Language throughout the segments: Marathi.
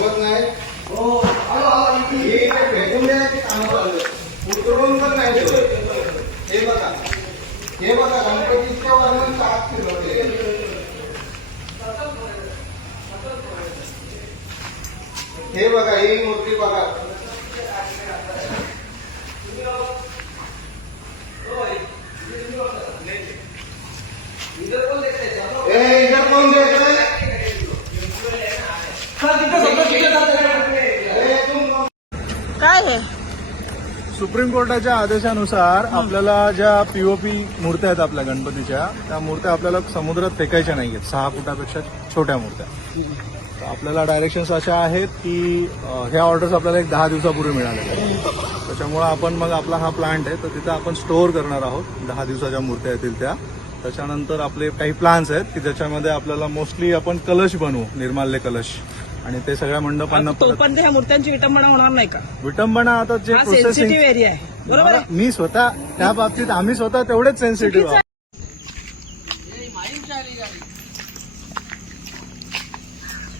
झोपत नाही. हो, हे फेकून उतरवून पण नाही हे बघा. हे बघा गणपतीच्या वर्णन सात किलो? हे बघा ही मूर्ती बघा. ए, इधर कोण द्यायचं ए, तुम काय हे सुप्रीम कोर्टाच्या आदेशानुसार आपल्याला ज्या पीओपी मूर्त्या आहेत आपल्या गणपतीच्या त्या मूर्त्या आपल्याला समुद्रात फेकायच्या नाही आहेत सहा फुटापेक्षा छोट्या मूर्त्या. तर आपल्याला डायरेक्शन्स अशा आहेत की अं, ह्या ऑर्डर्स आपल्याला एक दहा दिवसापूर्वी मिळालेल्या आहेत त्याच्यामुळे आपण मग आपला हा प्लांट आहे तर तिथं आपण स्टोअर करणार आहोत. दहा दिवसाच्या मूर्त्या येतील त्या. त्याच्यानंतर आपले काही प्लान्स आहेत की ज्याच्यामध्ये आपल्याला मोस्टली आपण कलश बनवू निर्माल्य कलश. आणि ते सगळ्या मंडपांना तोपर्यंत ह्या मूर्त्यांची विटंबना होणार नाही का? विटंबना आता जे हा सेन्सिटिव्ह एरिया आहे. बरोबर आहे? मी स्वतः त्या बाबतीत आम्ही स्वतः तेवढेच सेन्सिटिव्ह आहोत.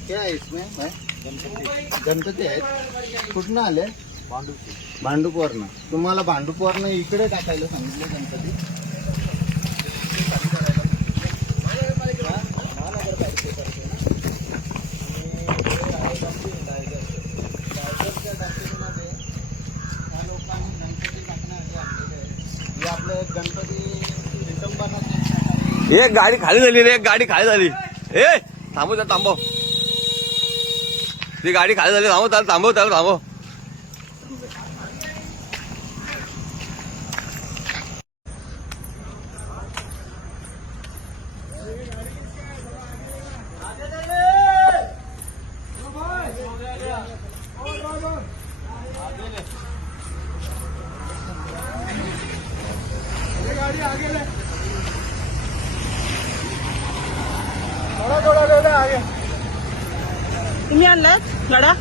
क्या है इसमें? भाई गणपती आहेत. कुठून आले? भांडूपवरनं. तुम्हाला भांडूपवरनं इकडे टाकायला सांगितलं गणपती. हे गणपती एक गाडी खाली झाली रे एक गाडी खाली झाली. ए थांबव त्याला थांबव. ती गाडी खाली झाली थांबव त्याला थांबव त्याला थांबव. ਆ ਗਿਆ ਲੈ ਥੋੜਾ ਥੋੜਾ ਲੈ ਆ ਗਿਆ ਇਮਿਆਨ ਲੈ ਲੜਾ